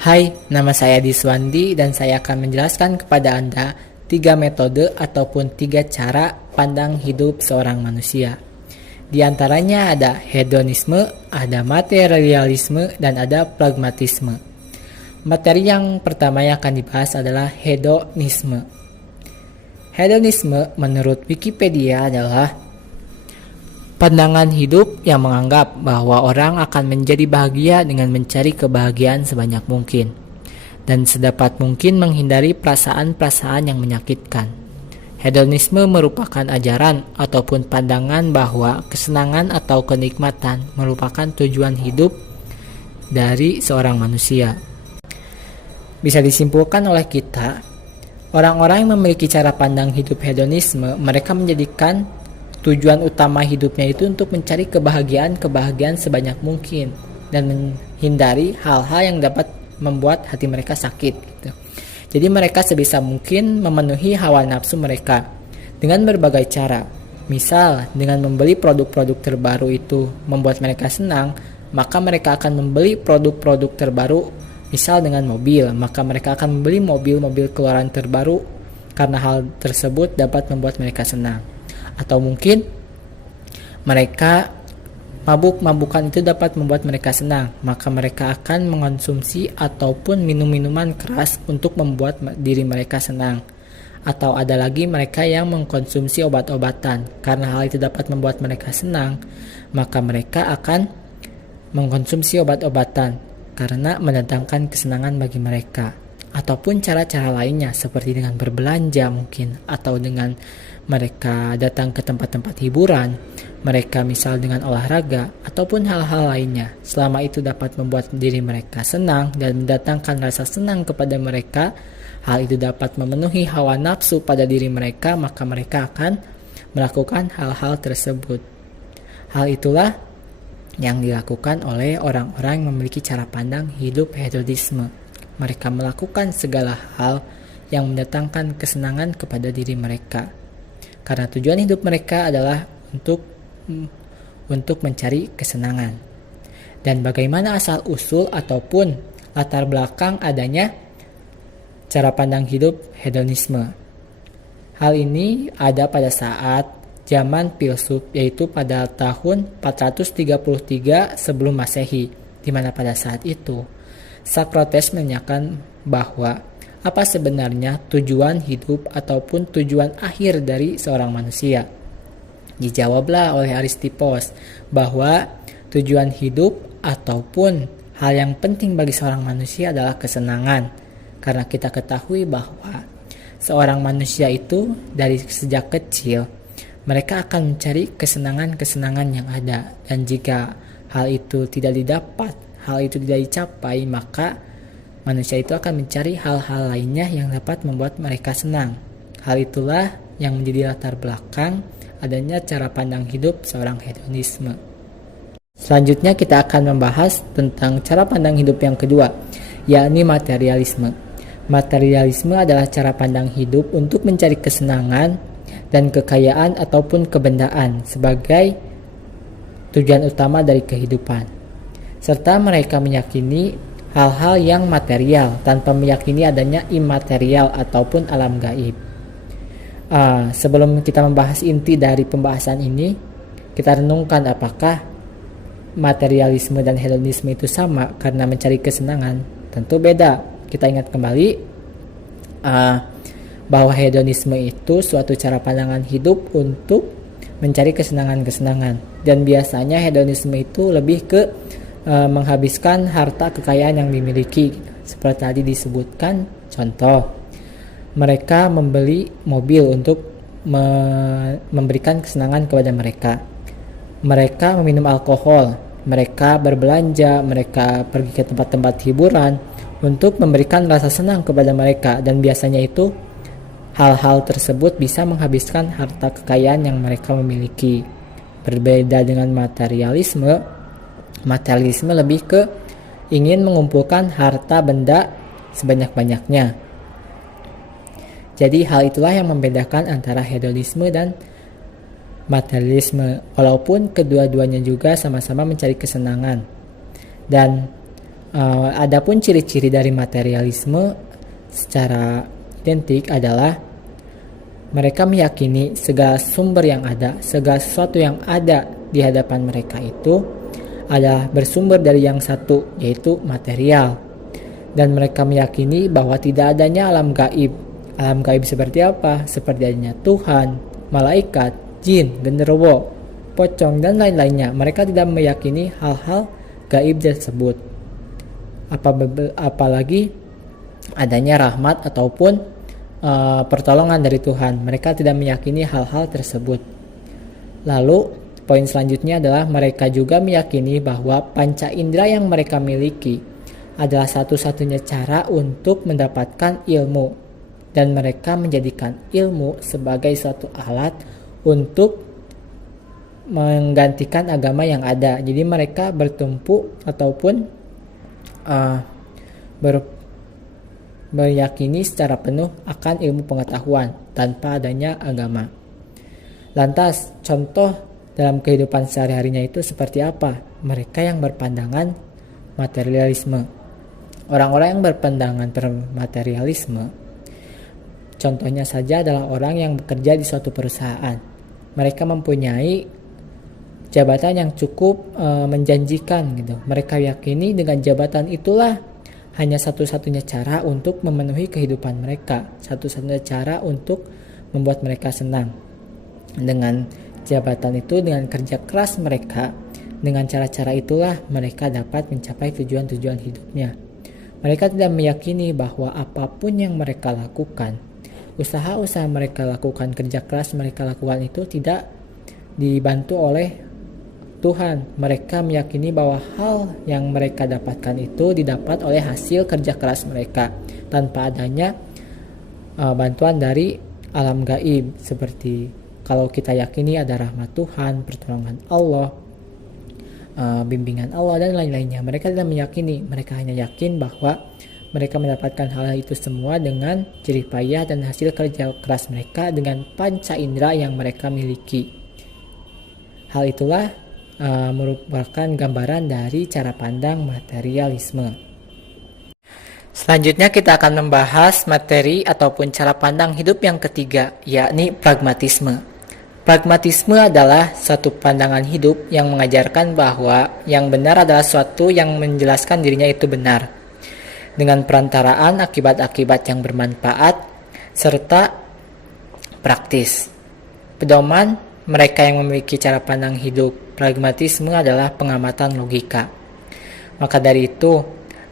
Hai, nama saya Diswandi dan saya akan menjelaskan kepada Anda 3 metode ataupun 3 cara pandang hidup seorang manusia. Di antaranya ada hedonisme, ada materialisme, dan ada pragmatisme. Materi yang pertama yang akan dibahas adalah hedonisme. Hedonisme menurut Wikipedia adalah pandangan hidup yang menganggap bahwa orang akan menjadi bahagia dengan mencari kebahagiaan sebanyak mungkin dan sedapat mungkin menghindari perasaan-perasaan yang menyakitkan. Hedonisme merupakan ajaran ataupun pandangan bahwa kesenangan atau kenikmatan merupakan tujuan hidup dari seorang manusia. Bisa disimpulkan oleh kita, orang-orang yang memiliki cara pandang hidup hedonisme, mereka menjadikan tujuan utama hidupnya itu untuk mencari kebahagiaan sebanyak mungkin dan menghindari hal-hal yang dapat membuat hati mereka sakit gitu. Jadi mereka sebisa mungkin memenuhi hawa nafsu mereka dengan berbagai cara. Misal dengan membeli produk-produk terbaru itu membuat mereka senang, maka mereka akan membeli produk-produk terbaru. Misal dengan mobil, maka mereka akan membeli mobil-mobil keluaran terbaru karena hal tersebut dapat membuat mereka senang. Atau mungkin mereka mabuk-mabukan itu dapat membuat mereka senang, maka mereka akan mengonsumsi ataupun minum-minuman keras untuk membuat diri mereka senang. Atau ada lagi mereka yang mengkonsumsi obat-obatan, karena hal itu dapat membuat mereka senang, maka mereka akan mengkonsumsi obat-obatan karena mendatangkan kesenangan bagi mereka. Ataupun cara-cara lainnya seperti dengan berbelanja mungkin, atau dengan mereka datang ke tempat-tempat hiburan, mereka misal dengan olahraga, ataupun hal-hal lainnya. Selama itu dapat membuat diri mereka senang dan mendatangkan rasa senang kepada mereka, hal itu dapat memenuhi hawa nafsu pada diri mereka, maka mereka akan melakukan hal-hal tersebut. Hal itulah yang dilakukan oleh orang-orang yang memiliki cara pandang hidup hedonisme. Mereka melakukan segala hal yang mendatangkan kesenangan kepada diri mereka. Karena tujuan hidup mereka adalah untuk mencari kesenangan. Dan bagaimana asal-usul ataupun latar belakang adanya cara pandang hidup hedonisme. Hal ini ada pada saat zaman filsuf, yaitu pada tahun 433 sebelum Masehi, di mana pada saat itu Socrates menanyakan bahwa apa sebenarnya tujuan hidup ataupun tujuan akhir dari seorang manusia. Dijawablah oleh Aristippus bahwa tujuan hidup ataupun hal yang penting bagi seorang manusia adalah kesenangan. Karena kita ketahui bahwa seorang manusia itu dari sejak kecil mereka akan mencari kesenangan-kesenangan yang ada, dan jika hal itu tidak didapat, hal itu tidak dicapai, maka manusia itu akan mencari hal-hal lainnya yang dapat membuat mereka senang. Hal itulah yang menjadi latar belakang adanya cara pandang hidup seorang hedonisme. Selanjutnya kita akan membahas tentang cara pandang hidup yang kedua, yakni materialisme. Materialisme adalah cara pandang hidup untuk mencari kesenangan dan kekayaan ataupun kebendaan sebagai tujuan utama dari kehidupan. Serta mereka meyakini hal-hal yang material tanpa meyakini adanya imaterial ataupun alam gaib. Sebelum kita membahas inti dari pembahasan ini, kita renungkan apakah materialisme dan hedonisme itu sama karena mencari kesenangan. Tentu beda. Kita ingat kembali bahwa hedonisme itu suatu cara pandangan hidup untuk mencari kesenangan-kesenangan, dan biasanya hedonisme itu lebih ke menghabiskan harta kekayaan yang dimiliki. Seperti tadi disebutkan, contoh mereka membeli mobil untuk memberikan kesenangan kepada mereka. Mereka meminum alkohol, mereka berbelanja, mereka pergi ke tempat-tempat hiburan untuk memberikan rasa senang kepada mereka, dan biasanya itu hal-hal tersebut bisa menghabiskan harta kekayaan yang mereka memiliki. Berbeda dengan materialisme lebih ke ingin mengumpulkan harta benda sebanyak-banyaknya. Jadi hal itulah yang membedakan antara hedonisme dan materialisme, walaupun kedua-duanya juga sama-sama mencari kesenangan. Dan Adapun ciri-ciri dari materialisme secara identik adalah mereka meyakini segala sumber yang ada, segala sesuatu yang ada di hadapan mereka itu adalah bersumber dari yang satu, yaitu material. Dan mereka meyakini bahwa tidak adanya alam gaib. Alam gaib seperti apa? Seperti adanya Tuhan, malaikat, jin, genderuwo, pocong, dan lain-lainnya. Mereka tidak meyakini hal-hal gaib tersebut. Apalagi adanya rahmat ataupun pertolongan dari Tuhan. Mereka tidak meyakini hal-hal tersebut. Lalu poin selanjutnya adalah mereka juga meyakini bahwa panca indera yang mereka miliki adalah satu-satunya cara untuk mendapatkan ilmu, dan mereka menjadikan ilmu sebagai suatu alat untuk menggantikan agama yang ada. Jadi mereka bertumpu ataupun meyakini secara penuh akan ilmu pengetahuan tanpa adanya agama. Lantas, contoh dalam kehidupan sehari-harinya itu seperti apa? Mereka yang berpandangan materialisme. Orang-orang yang berpandangan materialisme, contohnya saja adalah orang yang bekerja di suatu perusahaan. Mereka mempunyai jabatan yang cukup menjanjikan gitu. Mereka yakini dengan jabatan itulah hanya satu-satunya cara untuk memenuhi kehidupan mereka, satu-satunya cara untuk membuat mereka senang. Dengan jabatan itu, dengan kerja keras mereka, dengan cara-cara itulah mereka dapat mencapai tujuan-tujuan hidupnya. Mereka tidak meyakini bahwa apapun yang mereka lakukan, usaha-usaha mereka lakukan, kerja keras mereka lakukan itu tidak dibantu oleh Tuhan. Mereka meyakini bahwa hal yang mereka dapatkan itu didapat oleh hasil kerja keras mereka tanpa adanya bantuan dari alam gaib, seperti kalau kita yakini ada rahmat Tuhan, pertolongan Allah, bimbingan Allah, dan lain-lainnya. Mereka tidak meyakini, mereka hanya yakin bahwa mereka mendapatkan hal itu semua dengan jerih payah dan hasil kerja keras mereka dengan panca indera yang mereka miliki. Hal itulah merupakan gambaran dari cara pandang materialisme. Selanjutnya kita akan membahas materi ataupun cara pandang hidup yang ketiga, yakni pragmatisme. Pragmatisme adalah suatu pandangan hidup yang mengajarkan bahwa yang benar adalah suatu yang menjelaskan dirinya itu benar, dengan perantaraan akibat-akibat yang bermanfaat serta praktis. Pedoman mereka yang memiliki cara pandang hidup pragmatisme adalah pengamatan logika. Maka dari itu,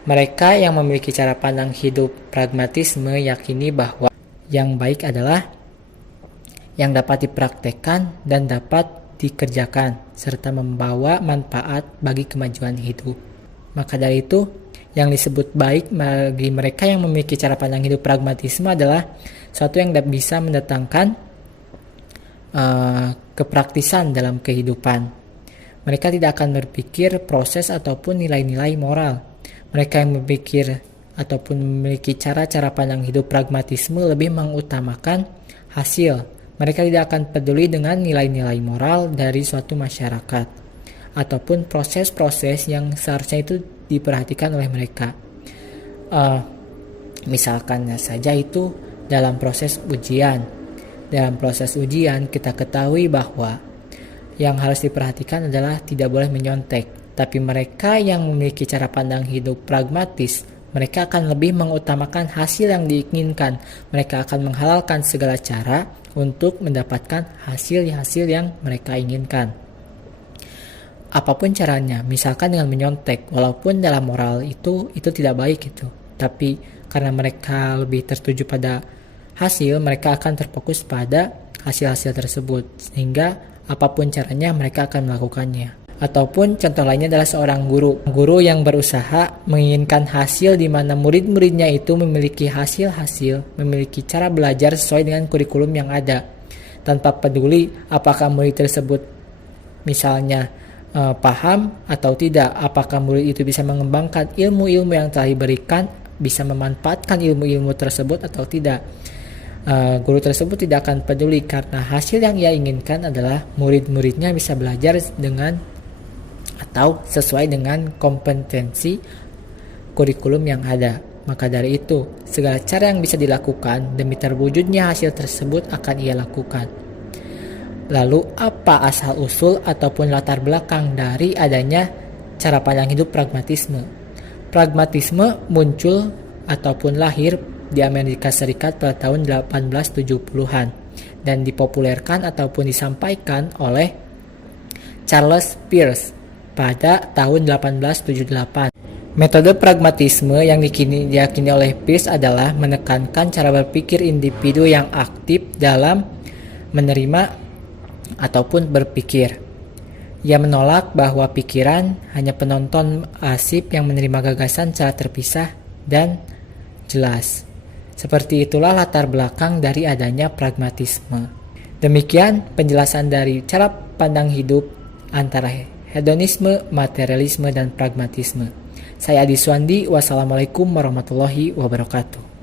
mereka yang memiliki cara pandang hidup pragmatisme yakini bahwa yang baik adalah yang dapat dipraktekkan dan dapat dikerjakan serta membawa manfaat bagi kemajuan hidup. Maka dari itu, yang disebut baik bagi mereka yang memiliki cara pandang hidup pragmatisme adalah suatu yang bisa mendatangkan kepraktisan dalam kehidupan. Mereka tidak akan berpikir proses ataupun nilai-nilai moral. Mereka yang berpikir ataupun memiliki cara-cara pandang hidup pragmatisme lebih mengutamakan hasil. Mereka tidak akan peduli dengan nilai-nilai moral dari suatu masyarakat ataupun proses-proses yang seharusnya itu diperhatikan oleh mereka. Misalkan saja itu dalam proses ujian. Dalam proses ujian kita ketahui bahwa yang harus diperhatikan adalah tidak boleh menyontek. Tapi mereka yang memiliki cara pandang hidup pragmatis, mereka akan lebih mengutamakan hasil yang diinginkan. Mereka akan menghalalkan segala cara untuk mendapatkan hasil-hasil yang mereka inginkan. Apapun caranya, misalkan dengan menyontek, walaupun dalam moral itu tidak baik itu. Tapi karena mereka lebih tertuju pada hasil, mereka akan terfokus pada hasil-hasil tersebut, sehingga apapun caranya mereka akan melakukannya. Ataupun contoh lainnya adalah seorang guru yang berusaha menginginkan hasil di mana murid-muridnya itu memiliki hasil-hasil, memiliki cara belajar sesuai dengan kurikulum yang ada, tanpa peduli apakah murid tersebut misalnya paham atau tidak, apakah murid itu bisa mengembangkan ilmu-ilmu yang telah diberikan, bisa memanfaatkan ilmu-ilmu tersebut atau tidak. Guru tersebut tidak akan peduli karena hasil yang ia inginkan adalah murid-muridnya bisa belajar dengan atau sesuai dengan kompetensi kurikulum yang ada. Maka dari itu, segala cara yang bisa dilakukan demi terwujudnya hasil tersebut akan ia lakukan. Lalu, apa asal-usul ataupun latar belakang dari adanya cara pandang hidup pragmatisme? Pragmatisme muncul ataupun lahir di Amerika Serikat pada tahun 1870-an dan dipopulerkan ataupun disampaikan oleh Charles Peirce pada tahun 1878. Metode pragmatisme yang diyakini oleh Peirce adalah menekankan cara berpikir individu yang aktif dalam menerima ataupun berpikir. Ia menolak bahwa pikiran hanya penonton pasif yang menerima gagasan secara terpisah dan jelas. Seperti itulah latar belakang dari adanya pragmatisme. Demikian penjelasan dari cara pandang hidup antara hedonisme, materialisme, dan pragmatisme. Saya Adi Suwandi, wassalamualaikum warahmatullahi wabarakatuh.